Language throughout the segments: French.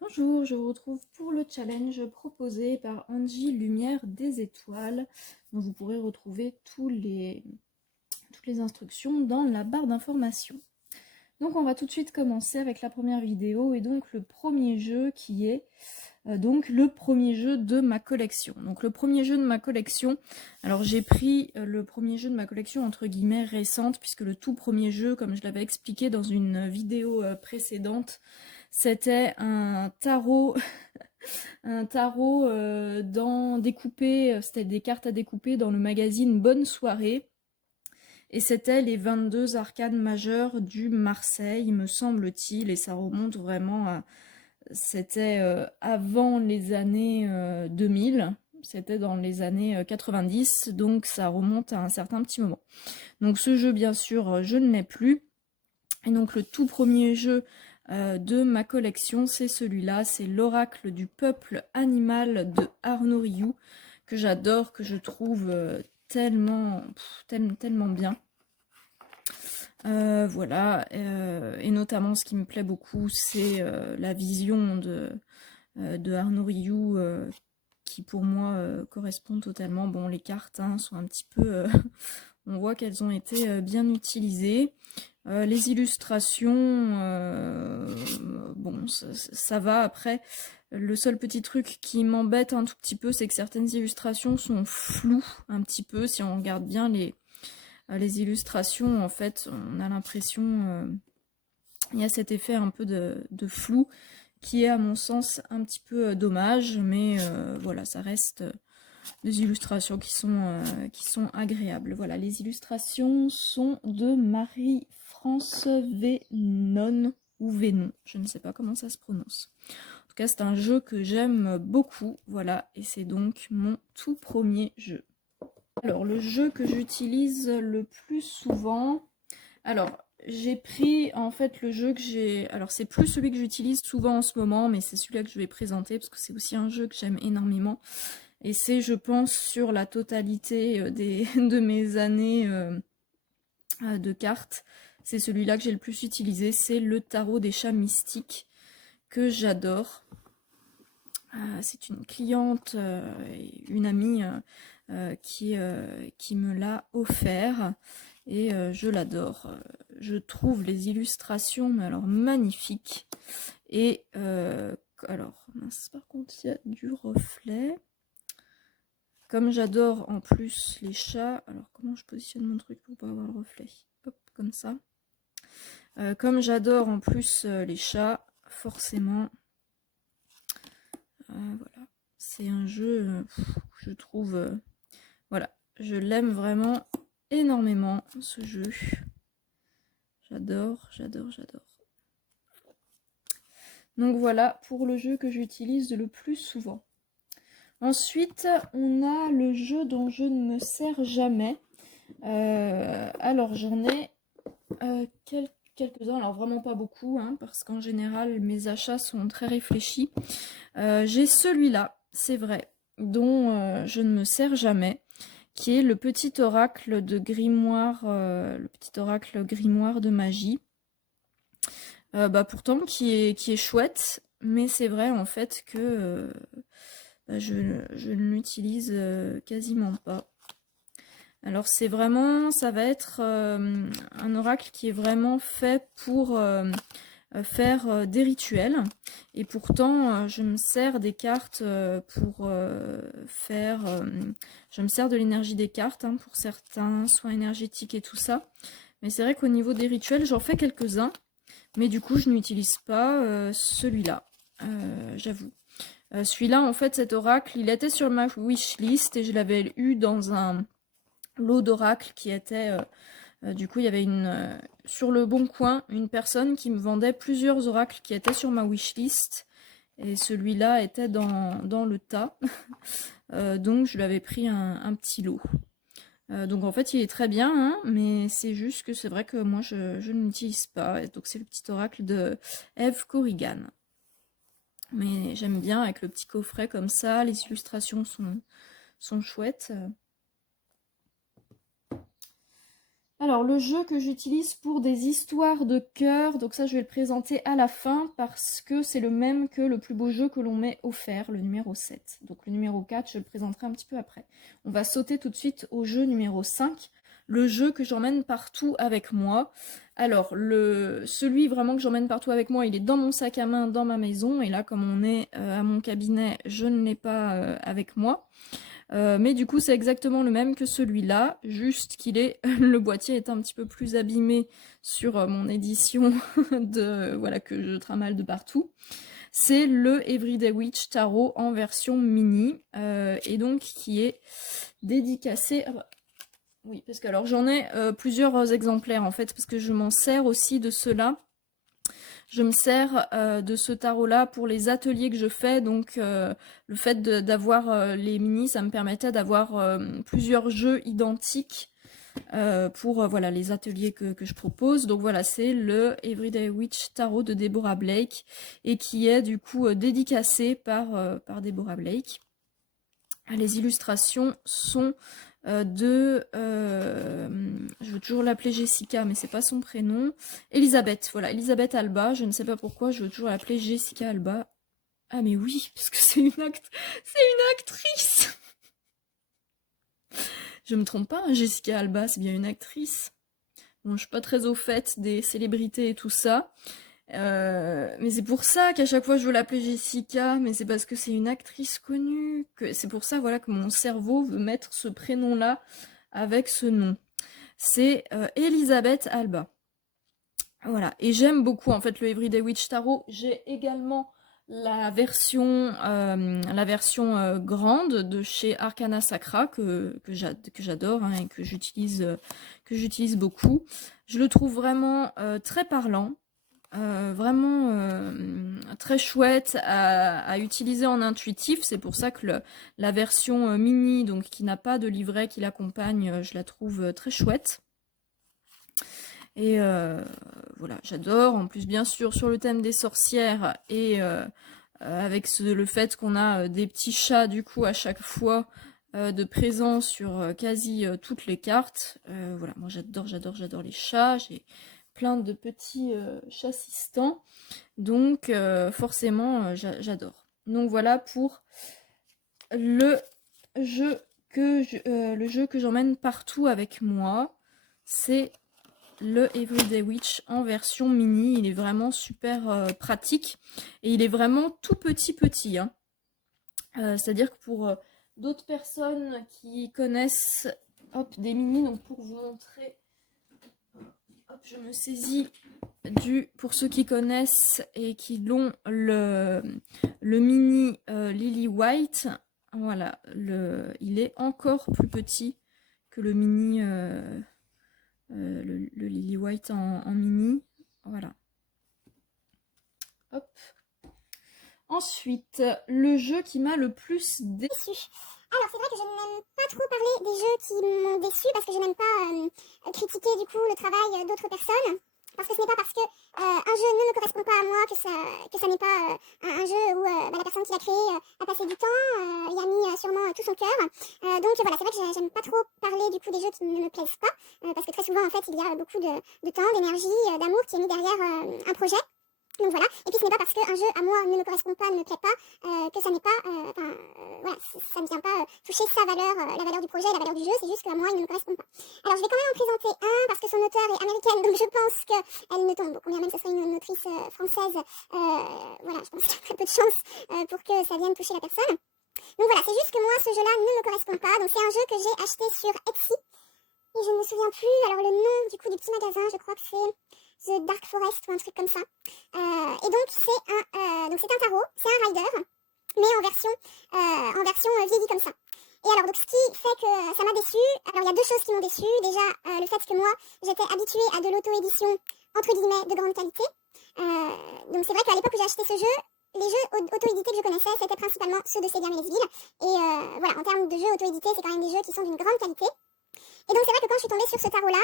Bonjour, je vous retrouve pour le challenge proposé par Angie Lumière des Étoiles, dont vous pourrez retrouver toutes les instructions dans la barre d'informations. Donc on va tout de suite commencer avec la première vidéo et donc le premier jeu qui est donc le premier jeu de ma collection. Donc le premier jeu de ma collection, alors j'ai pris le premier jeu de ma collection entre guillemets récente, puisque le tout premier jeu, comme je l'avais expliqué dans une vidéo précédente, c'était un tarot, découpé, c'était des cartes à découper dans le magazine Bonne Soirée. Et c'était les 22 arcanes majeures du Marseille, me semble-t-il, et ça remonte vraiment à... C'était avant les années 2000, c'était dans les années 90, donc ça remonte à un certain petit moment. Donc ce jeu, bien sûr, je ne l'ai plus. Et donc le tout premier jeu de ma collection, c'est celui-là, c'est l'Oracle du peuple animal de Arnaud Rioux, que j'adore, que je trouve tellement bien. Voilà, et notamment ce qui me plaît beaucoup, c'est la vision de Arnaud Rioux, qui pour moi correspond totalement. Bon, les cartes sont un petit peu... on voit qu'elles ont été bien utilisées. Les illustrations, bon, ça va. Après, le seul petit truc qui m'embête un tout petit peu, c'est que certaines illustrations sont floues un petit peu. Si on regarde bien les illustrations, en fait, on a l'impression... il y a cet effet un peu de flou qui est, à mon sens, un petit peu dommage. Mais voilà, ça reste... des illustrations qui sont agréables. Voilà, les illustrations sont de Marie-France Vénon, ou Vénon, je ne sais pas comment ça se prononce. En tout cas, c'est un jeu que j'aime beaucoup, voilà, et c'est donc mon tout premier jeu. Alors, le jeu que j'utilise le plus souvent... Alors, j'ai pris, en fait, le jeu que j'ai... Alors, c'est plus celui que j'utilise souvent en ce moment, mais c'est celui-là que je vais présenter, parce que c'est aussi un jeu que j'aime énormément. Et c'est, je pense, sur la totalité de mes années de cartes, c'est celui-là que j'ai le plus utilisé. C'est le tarot des chats mystiques, que j'adore. C'est une cliente, une amie qui me l'a offert. Et je l'adore. Je trouve les illustrations, mais alors magnifiques. Et alors, mince, par contre, il y a du reflet. Comme j'adore en plus les chats, alors comment je positionne mon truc pour pas avoir le reflet? Hop, comme ça. Comme j'adore en plus les chats, forcément, voilà. C'est un jeu, je trouve, voilà, je l'aime vraiment énormément, ce jeu. J'adore, j'adore, j'adore. Donc voilà pour le jeu que j'utilise le plus souvent. Ensuite, on a le jeu dont je ne me sers jamais. Alors, j'en ai quelques-uns, alors vraiment pas beaucoup, parce qu'en général, mes achats sont très réfléchis. J'ai celui-là, c'est vrai, dont je ne me sers jamais, qui est le petit oracle de grimoire, le petit oracle grimoire de magie. Pourtant, qui est chouette, mais c'est vrai en fait que je ne l'utilise quasiment pas. Alors c'est vraiment, ça va être un oracle qui est vraiment fait pour faire des rituels. Et pourtant, je me sers des cartes pour faire... je me sers de l'énergie des cartes pour certains soins énergétiques et tout ça. Mais c'est vrai qu'au niveau des rituels, j'en fais quelques-uns. Mais du coup, je n'utilise pas celui-là, j'avoue. Celui-là, en fait, cet oracle, il était sur ma wishlist et je l'avais eu dans un lot d'oracle qui était... du coup, il y avait sur le Bon Coin, une personne qui me vendait plusieurs oracles qui étaient sur ma wishlist. Et celui-là était dans le tas. Donc, je lui avais pris un petit lot. Donc, en fait, il est très bien, mais c'est juste que c'est vrai que moi, je ne l'utilise pas. Et donc, c'est le petit oracle de Eve Corrigan. Mais j'aime bien avec le petit coffret comme ça. Les illustrations sont chouettes. Alors, le jeu que j'utilise pour des histoires de cœur, donc ça je vais le présenter à la fin parce que c'est le même que le plus beau jeu que l'on m'ait offert, le numéro 7. Donc le numéro 4, je le présenterai un petit peu après. On va sauter tout de suite au jeu numéro 5, le jeu que j'emmène partout avec moi. Alors, celui vraiment que j'emmène partout avec moi, il est dans mon sac à main, dans ma maison, et là comme on est à mon cabinet, je ne l'ai pas avec moi. Mais du coup c'est exactement le même que celui-là, juste qu'il est le boîtier est un petit peu plus abîmé sur mon édition voilà que je trimballe de partout. C'est le Everyday Witch Tarot en version mini et donc qui est dédicacé. Ah bah, oui, parce que alors j'en ai plusieurs exemplaires en fait parce que je m'en sers aussi de ceux-là. Je me sers de ce tarot-là pour les ateliers que je fais, donc le fait d'avoir les minis, ça me permettait d'avoir plusieurs jeux identiques pour voilà, les ateliers que je propose. Donc voilà, c'est le Everyday Witch Tarot de Deborah Blake, et qui est du coup dédicacé par Deborah Blake. Les illustrations sont je veux toujours l'appeler Jessica, mais c'est pas son prénom. Elisabeth, voilà, Elisabeth Alba. Je ne sais pas pourquoi, je veux toujours l'appeler Jessica Alba. Ah mais oui, parce que c'est une actrice. Je me trompe pas, hein, Jessica Alba, c'est bien une actrice. Bon, je suis pas très au fait des célébrités et tout ça. Mais c'est pour ça qu'à chaque fois je veux l'appeler Jessica, mais c'est parce que c'est une actrice connue, que c'est pour ça voilà que mon cerveau veut mettre ce prénom-là avec ce nom. C'est Elisabeth Alba. Voilà, et j'aime beaucoup en fait le Everyday Witch Tarot. J'ai également la version grande de chez Arcana Sacra que j'adore hein, et que j'utilise beaucoup. Je le trouve vraiment très parlant. Vraiment très chouette à utiliser en intuitif. C'est pour ça que la version mini, donc qui n'a pas de livret qui l'accompagne, je la trouve très chouette. Et voilà, j'adore. En plus, bien sûr, sur le thème des sorcières et avec le fait qu'on a des petits chats du coup à chaque fois de présent sur quasi toutes les cartes. Voilà, moi j'adore les chats. J'ai plein de petits chassistants, donc forcément j'adore. Donc voilà pour le jeu que j'emmène partout avec moi. C'est le Everyday Witch en version mini. Il est vraiment super pratique et il est vraiment tout petit hein. C'est-à-dire que pour d'autres personnes qui connaissent des mini, donc pour vous montrer, hop, je me saisis pour ceux qui connaissent et qui l'ont, le mini Lily White. Voilà, il est encore plus petit que le mini le Lily White en mini. Voilà. Hop. Ensuite, le jeu qui m'a le plus déçu. Alors c'est vrai que je n'aime pas trop parler des jeux qui m'ont déçu parce que je n'aime pas critiquer du coup le travail d'autres personnes. Parce que ce n'est pas parce que un jeu ne me correspond pas à moi que ça n'est pas un jeu où la personne qui l'a créé a passé du temps, y a mis sûrement tout son cœur. Donc voilà, c'est vrai que j'aime pas trop parler du coup des jeux qui ne me plaisent pas. Parce que très souvent en fait il y a beaucoup de temps, d'énergie, d'amour qui est mis derrière un projet. Donc voilà, et puis ce n'est pas parce qu'un jeu à moi ne me correspond pas, ne me plaît pas, que ça n'est pas, voilà, ça ne vient pas toucher sa valeur, la valeur du projet, la valeur du jeu, c'est juste qu'à moi il ne me correspond pas. Alors je vais quand même en présenter un parce que son auteure est américaine, donc je pense qu'elle ne tombe, combien même ce serait une autrice française, voilà, je pense qu'il y a très peu de chance pour que ça vienne toucher la personne. Donc voilà, c'est juste que moi ce jeu-là ne me correspond pas, donc c'est un jeu que j'ai acheté sur Etsy, et je ne me souviens plus, alors le nom du coup du petit magasin, je crois que c'est The Dark Forest ou un truc comme ça. Et donc c'est un tarot, c'est un rider, mais en version vieillie comme ça. Et alors donc ce qui fait que ça m'a déçue, alors il y a deux choses qui m'ont déçue. Déjà le fait que moi j'étais habituée à de l'auto-édition entre guillemets de grande qualité. Donc c'est vrai qu'à l'époque où j'ai acheté ce jeu, les jeux auto-édités que je connaissais c'était principalement ceux de Célia Melesville. Et voilà, en termes de jeux auto-édités c'est quand même des jeux qui sont d'une grande qualité. Et donc c'est vrai que quand je suis tombée sur ce tarot là,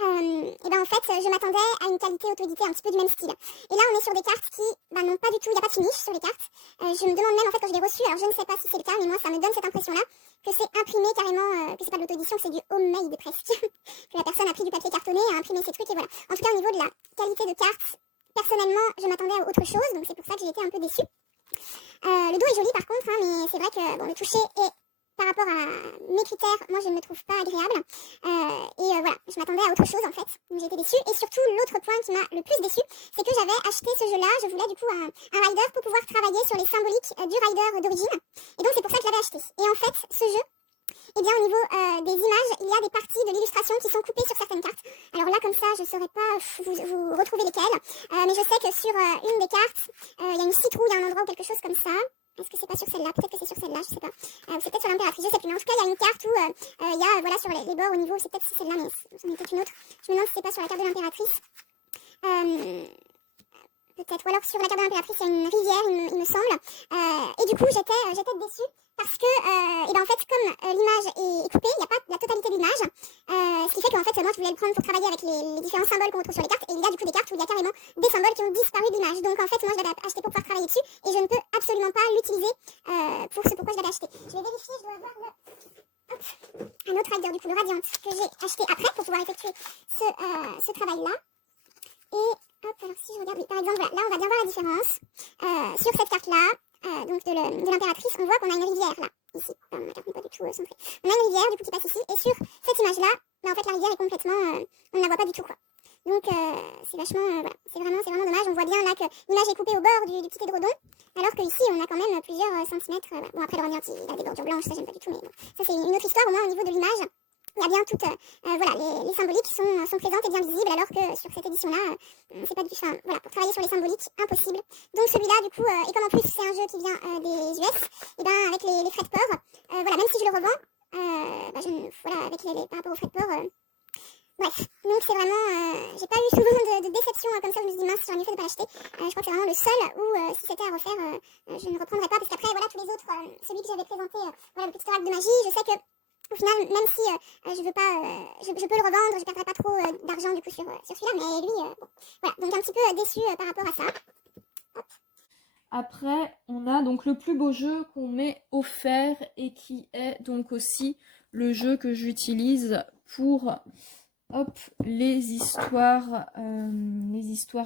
et ben en fait je m'attendais à une qualité auto-éditée un petit peu du même style. Et là on est sur des cartes qui n'ont pas du tout, il n'y a pas de finish sur les cartes. Je me demande même en fait quand je l'ai reçu, alors je ne sais pas si c'est le cas, mais moi ça me donne cette impression là, que c'est imprimé carrément, que c'est pas de l'auto-édition, que c'est du homemade presque. Que la personne a pris du papier cartonné, a imprimé ses trucs et voilà. En tout cas au niveau de la qualité de carte, personnellement je m'attendais à autre chose, donc c'est pour ça que j'ai été un peu déçue. Le dos est joli par contre, hein, mais c'est vrai que bon, le toucher est, par rapport à mes critères, moi je ne me trouve pas agréable. Voilà, je m'attendais à autre chose en fait, donc j'ai été déçue. Et surtout, l'autre point qui m'a le plus déçue, c'est que j'avais acheté ce jeu-là, je voulais du coup un rider pour pouvoir travailler sur les symboliques du rider d'origine. Et donc c'est pour ça que je l'avais acheté. Et en fait, ce jeu, eh bien au niveau des images, il y a des parties de l'illustration qui sont coupées sur certaines cartes. Alors là comme ça, je ne saurais pas vous retrouver lesquelles. Mais je sais que sur une des cartes, il y a une citrouille à un endroit ou quelque chose comme ça. Est-ce que c'est pas sur celle-là? Peut-être que c'est sur celle-là, je sais pas. Ou c'est peut-être sur l'impératrice, je sais plus. Mais en tout cas, il y a une carte où il y a voilà, sur les bords au niveau, c'est peut-être celle-là, mais c'en est peut-être une autre. Je me demande si c'est pas sur la carte de l'impératrice. Peut-être, ou alors sur la carte de l'impératrice, il y a une rivière, il me semble. Et du coup, j'étais déçue parce que, et ben en fait, comme l'image est coupée, il n'y a pas la totalité de l'image. Ce qui fait qu'en fait, moi, je voulais le prendre pour travailler avec les différents symboles qu'on retrouve sur les cartes. Et il y a du coup des cartes où il y a carrément des symboles qui ont disparu de l'image. Donc en fait, moi, je l'avais acheté pour pouvoir travailler dessus. Et je ne peux absolument pas l'utiliser pour ce pourquoi je l'avais acheté. Je vais vérifier, je dois avoir un autre rider, du coup, le Radiant, que j'ai acheté après pour pouvoir effectuer ce travail-là. Et hop, alors si je regarde, oui, par exemple, voilà, là on va bien voir la différence. Sur cette carte-là, donc de l'impératrice, on voit qu'on a une rivière là, ici. Pardon, ma carte n'est pas du tout centrée. On a une rivière du coup qui passe ici, et sur cette image-là, en fait la rivière est complètement, on ne la voit pas du tout quoi. Donc c'est vachement, voilà, c'est vraiment dommage. On voit bien là que l'image est coupée au bord du petit édredon, alors qu'ici on a quand même plusieurs centimètres. Voilà. Bon après le Radiant il a des bordures blanches, ça j'aime pas du tout, mais bon, ça c'est une autre histoire au moins au niveau de l'image. Il y a bien toutes voilà, les symboliques qui sont présentes et bien visibles, alors que sur cette édition-là, c'est pas du tout. Enfin, voilà, pour travailler sur les symboliques, impossible. Donc celui-là, du coup, et comme en plus c'est un jeu qui vient des US, et ben avec les frais de port, voilà, même si je le revends, voilà, avec par rapport aux frais de port, bref. Donc c'est vraiment, j'ai pas eu souvent de déception comme ça, je me suis dit mince, j'aurais mieux fait de pas l'acheter. Je crois que c'est vraiment le seul où si c'était à refaire, je ne reprendrais pas, parce qu'après, voilà, tous les autres, celui que j'avais présenté, voilà, le petit oracle de magie, je sais que au final, même si je veux pas, je peux le revendre, je perdrai pas trop d'argent du coup sur celui-là, mais lui, bon, voilà, donc un petit peu déçu par rapport à ça. Hop. Après, on a donc le plus beau jeu qu'on m'ait offert et qui est donc aussi le jeu que j'utilise pour les histoires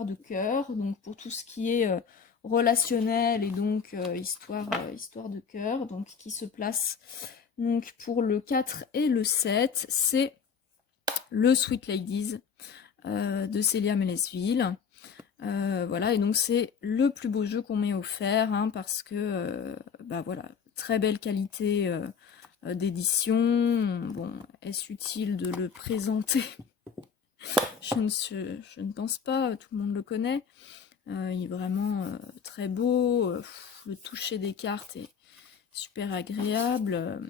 de cœur, donc pour tout ce qui est relationnel et donc histoire de cœur, donc qui se place donc pour le 4 et le 7, c'est le Sweet Ladies de Célia Mélesville. Voilà, et donc c'est le plus beau jeu qu'on m'ait offert, hein, parce que, voilà, très belle qualité d'édition. Bon, est-ce utile de le présenter? je ne pense pas, tout le monde le connaît. Il est vraiment très beau, le toucher des cartes est super agréable.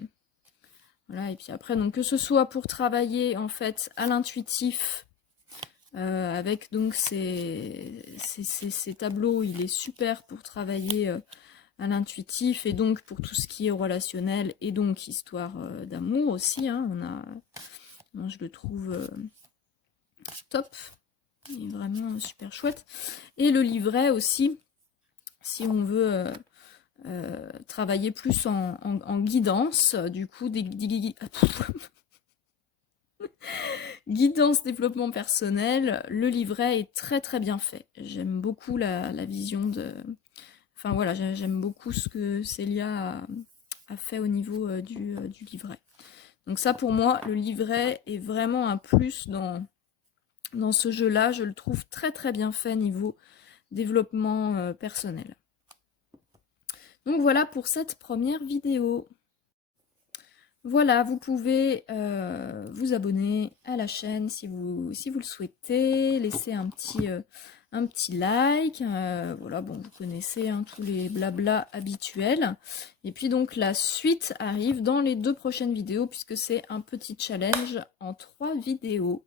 Voilà, et puis après, donc que ce soit pour travailler en fait à l'intuitif, avec donc ces tableaux, il est super pour travailler à l'intuitif et donc pour tout ce qui est relationnel et donc histoire d'amour aussi, hein, je le trouve top, il est vraiment super chouette. Et le livret aussi, si on veut travailler plus en guidance, du coup, guidance développement personnel, le livret est très très bien fait. J'aime beaucoup la vision de... Enfin voilà, j'aime beaucoup ce que Célia a fait au niveau du livret. Donc ça pour moi, le livret est vraiment un plus dans ce jeu-là. Je le trouve très très bien fait niveau développement personnel. Donc voilà pour cette première vidéo. Voilà, vous pouvez vous abonner à la chaîne si vous le souhaitez, laisser un petit like, voilà, bon, vous connaissez hein, tous les blabla habituels. Et puis donc la suite arrive dans les 2 prochaines vidéos, puisque c'est un petit challenge en 3 vidéos.